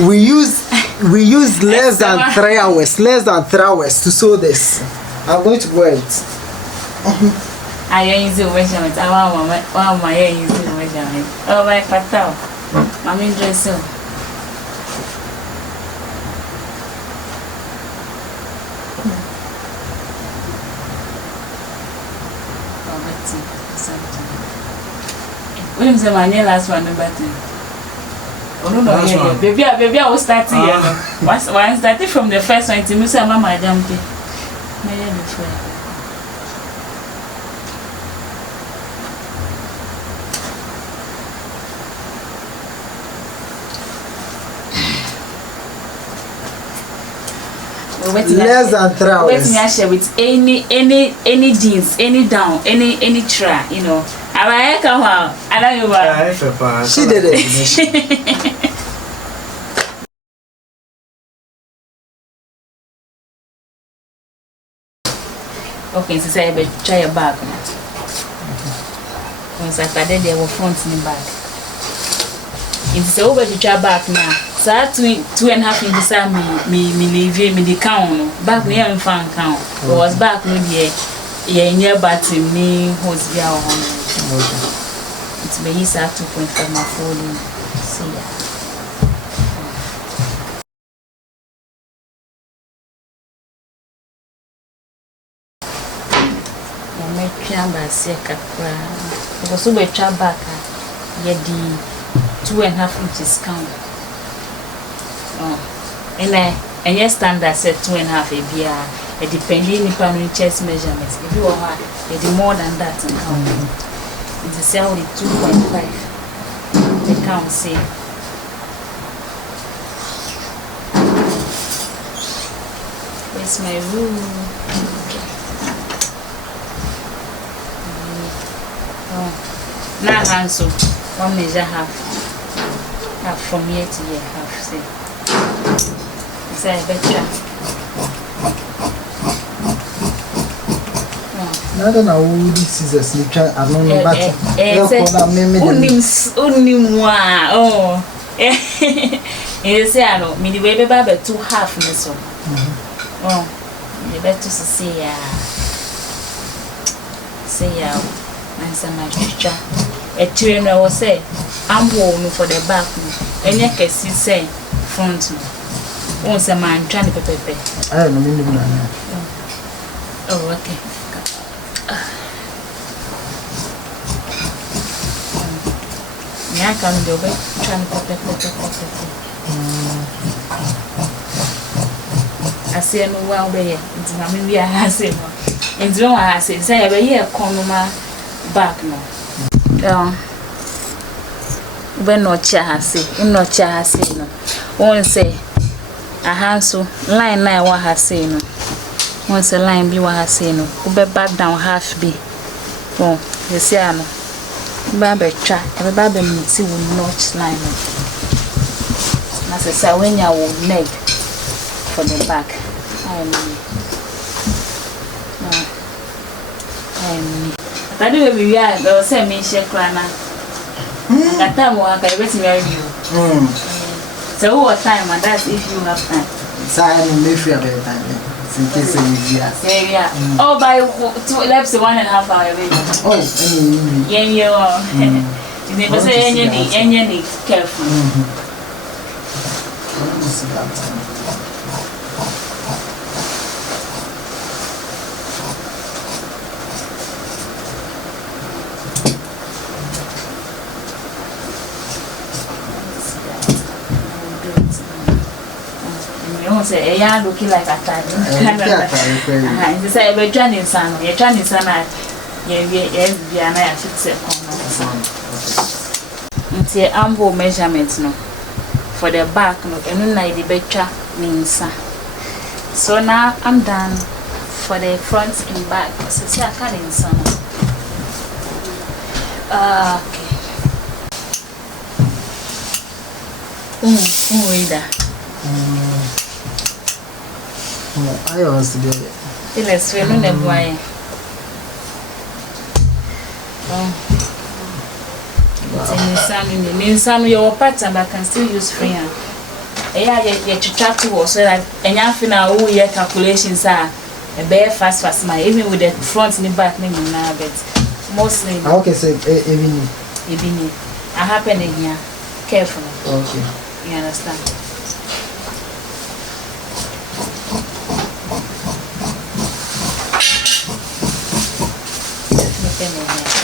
we use less than 3 hours. Less than 3 hours to sew this. I'm going to wear it. I use the measurement. I want my hair using the measurement. Oh my father. I'm interested. When is the money last one button? Oh no, yeah. Baby, I was starting here. Once started from the first one to me, say mama jumpy. My head is full. Less than 3 hours. Waiting I share with any jeans, any down, any try, you know. I come out. I don't know what. She did it. Okay, so say I try your back now. Once I started there were front and back. It's over to try back now. So I 2.5 inches me leave me the count. Back me I'm fan count. It was back no yeah near battery me hose be our home. It's me is at 2.5 my phone. See ya. My chamber second because we try back yeah the 2.5 inches count. Oh, and yes, standard set 2.5 a depending upon chest measurements. If you are it more than that in count. It's a cell with 2.5. The count say. Where's my room? Oh, now hand so 1 measure half from here to here half say. Say better. I don't know who this is a snitcher. I don't know but oh. You say I know me the baby baby 2 half me so. Oh, you better to see ya. And some my teacher. A trainer was say I'm home for the back. And you can see say front. Once a man trying to pepe. I don't know. Oh, okay. I can do it. Trying to pepe. I say no well there. It's not me. We are saying. It's no I say. Say every year come my back no. When no chair say. No chair say no. One say. A handsome line what has seen. Once a line be what has seen. Ube back down half be. Oh, you see, I know. Baby track, every baby see will notch line. As I say, when you will neck for the back. I do every year, they'll send me shake crana. That time work, I bet you. So what time and that's if you have time. So I don't know if you have time. In case you yeah. Oh, by 1.5 hours. Oh, You never say any careful. Say, yeah, looking like a time. You say, we're trying son. You're trying son. Yeah, fix it. It's a ample measurements no for the back, no, and then the better means. So now I'm done for the front and back. So, see, I can't in some. Okay. Reader. I was to do it. Let's feel on the boy. It's in some your pattern, but I can still use free hand. Yeah, you chat to us so that anything now who your calculations are a bare fast my even with the front and the back name now, but mostly okay, so even I happen in here carefully. okay. You understand?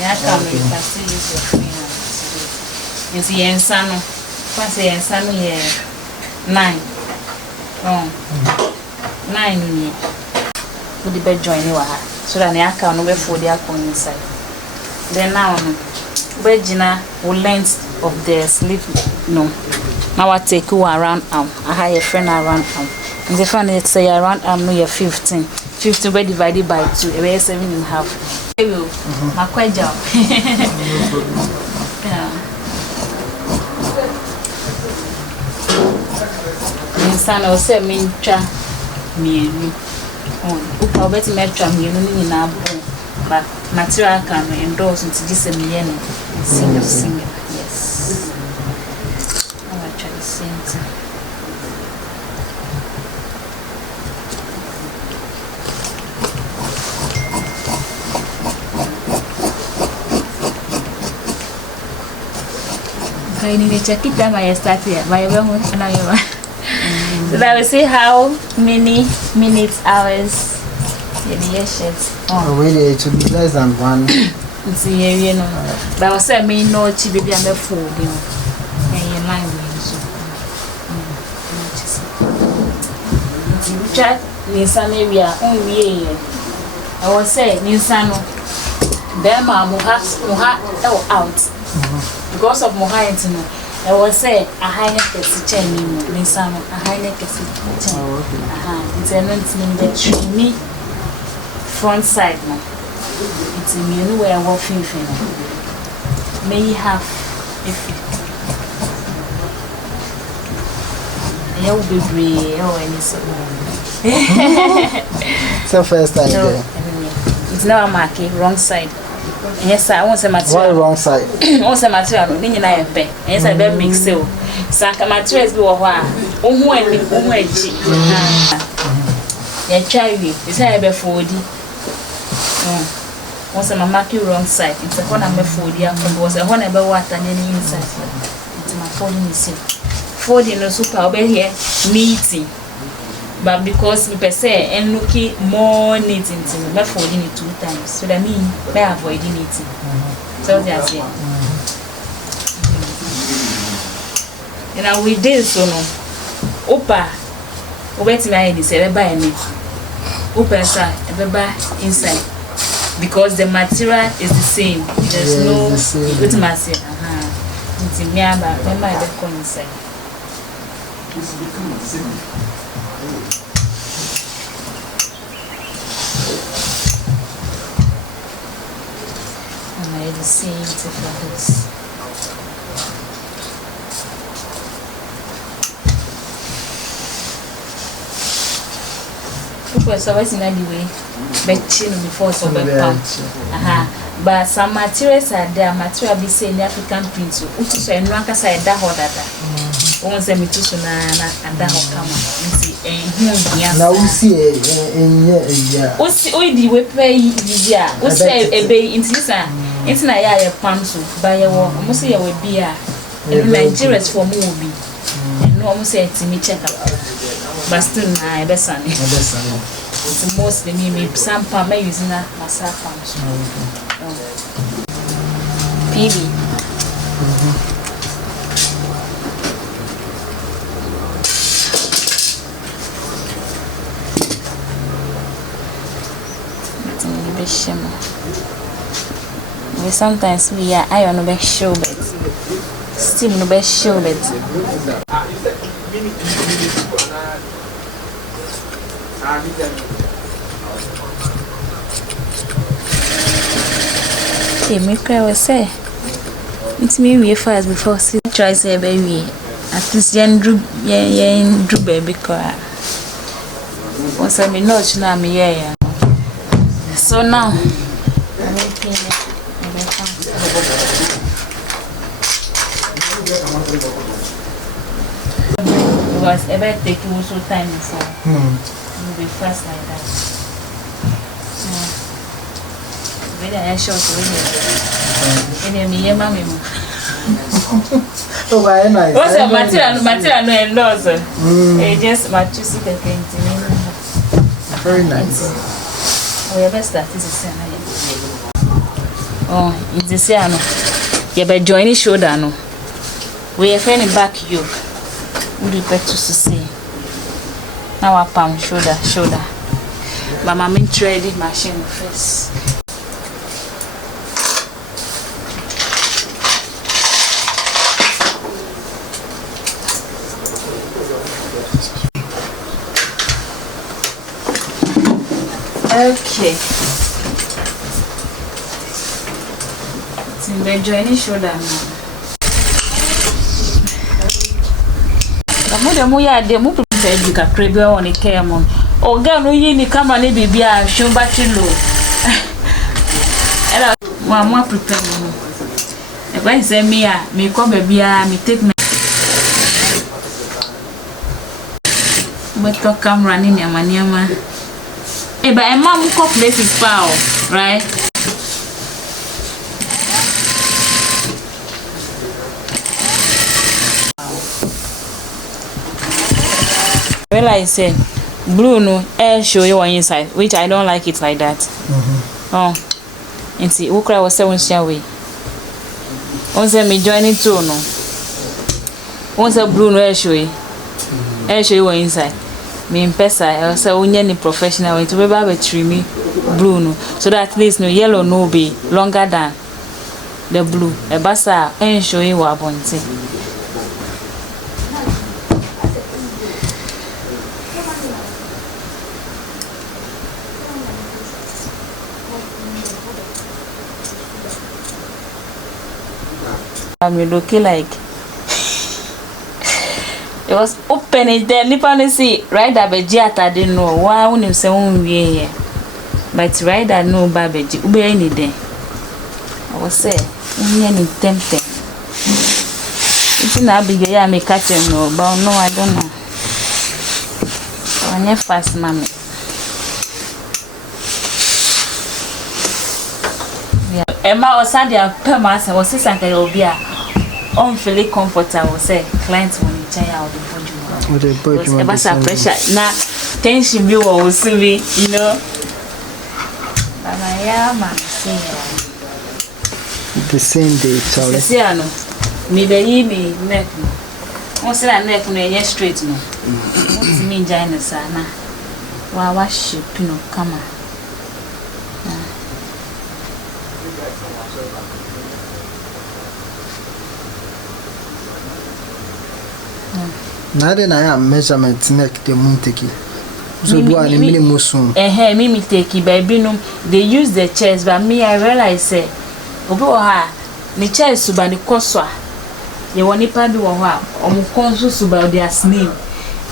Yeah, come in, can still use your free hand to do it. You see, and son, once a son, 9. 9 in put the bed join you so that the account will for the account inside. Then now, Regina will length of the sleeve. No, now I take you around I have a friend around and the friend is say around no, you're 15. 15 by divided by 2, about 7.5. My quite job. Son will say me tra me. Upa bet me tra me in our bone, but material can endorse into this single. Yes. I try the same thing. I need to check it time I start here. So that we see how many minutes, hours, oh, really, it should be less than 1. See, you know, but I was saying, me no chibi be under 4, you know, and you line with you. Chat, Nissan area, only I was saying, Nissan, them are Moha out because of Moha. I was say a high neck chain, Nissan, a high neck chain. It's a non me front side. It's a meal where I walk in. May have if you'll be brave or any so first time it's now a market wrong side. Yes, I want some material. Why wrong side? Want some material, meaning I have pay. Yes, I better mix so. Sanka materials do a while. Yeah, Charlie, it's a better 40. Once I'm marking wrong side, it's a one I'm 40. I was a one about water and any inside. It's my 40 missing. 40 no super over here meeting. But because we per se and looking more neat into me, 40 it 2 times. So that means by avoiding it. So that's it. And now we did so no. Opa, wait till I say buy me. Open side, buy inside. Because the material is the same. There's no what am I saying? It's me about remember I come inside. And I the same thing for this. People so what's in the way? Betting before so but some materials are there. Material be say in African print. So so and one kasa eda hodada. Won say me to so na ada ho kama. Nti na usi yeah. Usi oidi we pay bibia. Usi ebe intisa. Intina ya pam so ba ye wo. Mo say ya we bia. And Nigerians for mo bi. And no mo say timi check up. But still na ebe sane. It's mostly me some palm using a massage palms. PB. We sometimes we are iron no back show but steam no back show but okay, me cry was say it's me we fast before see try say baby at least yen drew baby cry once I me not na me yeah so now because ever take you also time before. You'll be fast like that. Very I short really. And me mama. Oh, very nice. What's the material no endorse? Just matches the painting. Very nice. We have start this is oh, it's the same. You be joining shoulder no. We have any back yoke. We do better to see. Now our palm shoulder. Mama me try the machine first. Okay. So they join shoulder now. The more ya de mo prepare you ka krebe on the camera. O ga no yi ni camera ni bibia show battery low. Ela mo prepare mo. E kwa say me a me ko bibia me take me. But to camera ni nyama. Eh, but a mom cook places foul, right? Well, I said, blue no air show you on inside, which I don't like it like that. Oh, and see, Ukra was 7 share way. Once me joining too, no. Once a blue no air show you on inside. Me impesa I say onye ni professional way to be able to trim me blue no so that at least no yellow no be longer than the blue e basa en show you wa bonte I'm looking like it was open it there. Nipa see right that beji atade no. Why unim se unwie here. But right that no ba beji ube any there. I was say unye ni tempting. It's na Abigoro ya me catch him no, but no I don't know. Onye fast mami. Yeah. Emma osadia pema se was santa obia. On feel comfortable say clients when out the podium. Because ever pressure now tension be what see me, you know. And I am the same day, Charlie. See, I know. Me be neck. Once that neck no straight no. What's mean giant sana? Why wash you know come on. Na I am measurement neck the munteki. So do I minimum soon. Me take baby no. They use the chairs, but me I realize say obi wo ha ni chairs suba ni koswa. Ye woni pa bi wo ha omo konso suba their slim.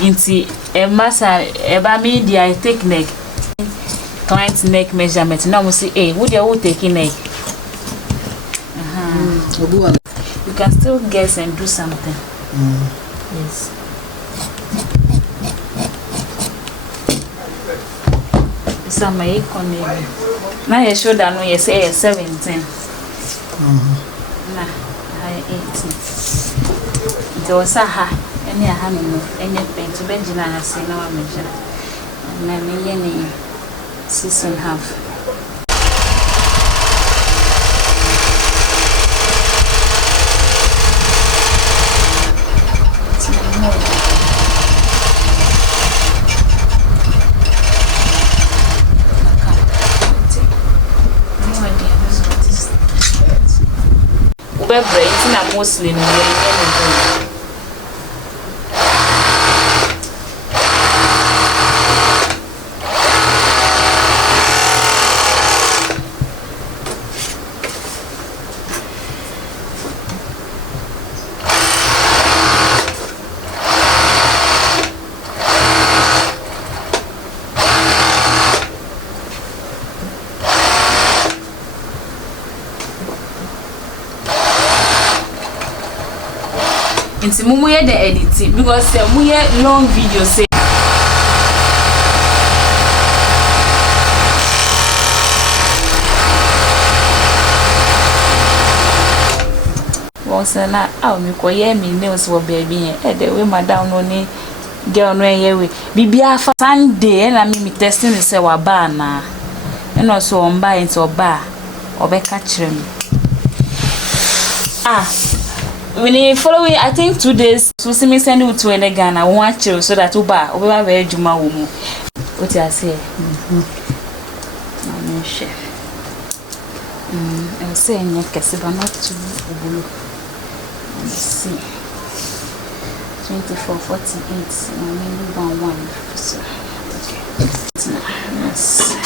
Inti e massa e ba me dia take neck. Client neck measurement. Now we say who dey take neck. You can still guess and do something. Yes. Some economy. Now you show that no, you say 17. Nah, I 18. It was a ha. Any a hand no, any paint to Benjamin and say no measure. And I mean, 6.5. It's not mostly no. nti mumu ye the editing because mu ye long video say once na me ko ye me nails wo baby e de we madam no ni girl no ye we bibia fa Sunday na me testing say wa ba na e no so on ba into ba obeka kire me when you following I think 2 days so see me send you to any Ghana one chill so that uba oba very juma wo mu what you say na chef and say nya kese ba not to obulu. Let's see 24 48 maybe 1 so okay yes.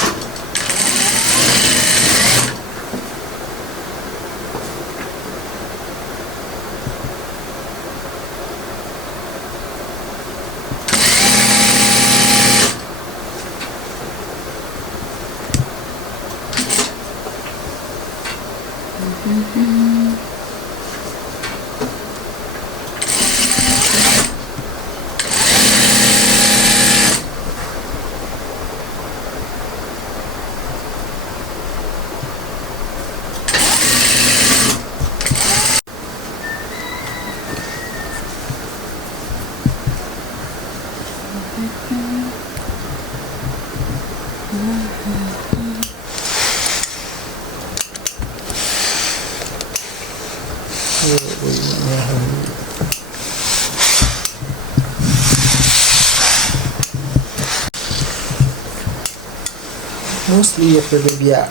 Mostly for the beer.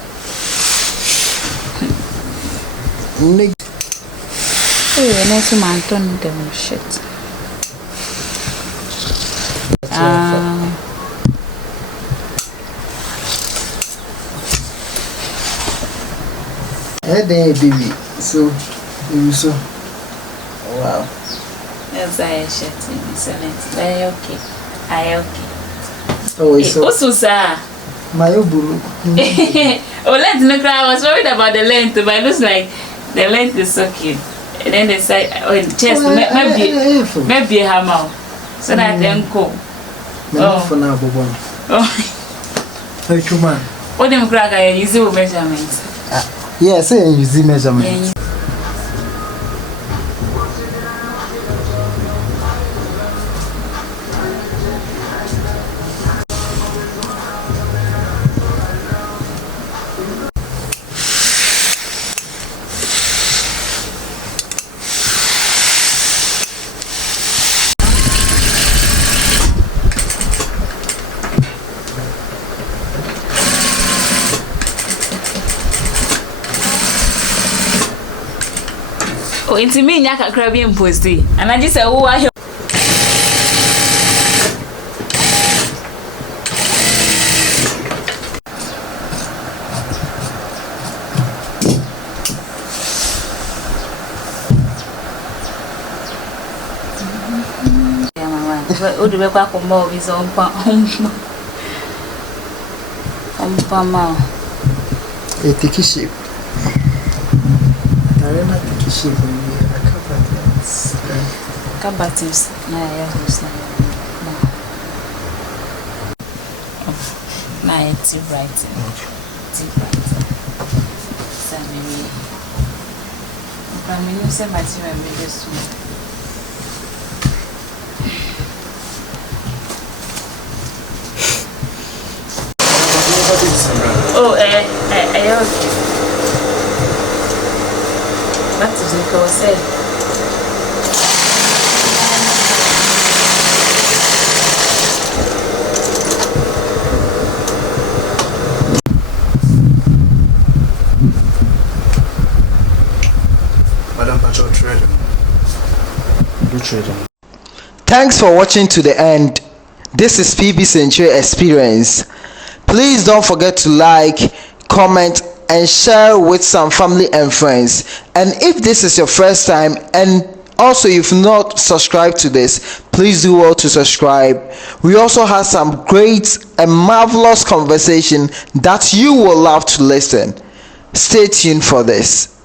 Hey, nice man, turn them shit. Hey, baby. So, wow. Yes, I shit. Excellent. Okay. Okay. Oh, so. Also, sir. My bulu. Oh, let's look. I was worried about the length, but it looks like the length is okay. And then the side, chest, maybe a hammer. So that then go. Oh, for now, Bobon. Oh, hey, come on. What them crack? I use measurements. Yes, I use measurements. Oh, into me, Yaka crabby and posty. And I just said, oh, I o de be kwa ko mo bi so mpa ma a tiki shape. Arena tiki shape ni akabatis na ya host na it's right. It's right. So maybe but me no say material me this one. Oh, okay. What is it called? Say. Madam Patrol Trader. Do trading. Thanks for watching to the end. This is PB Sencherey Experience. Please don't forget to like, comment, and share with some family and friends. And if this is your first time and also you've not subscribed to this, please do well to subscribe. We also have some great and marvelous conversation that you will love to listen. Stay tuned for this.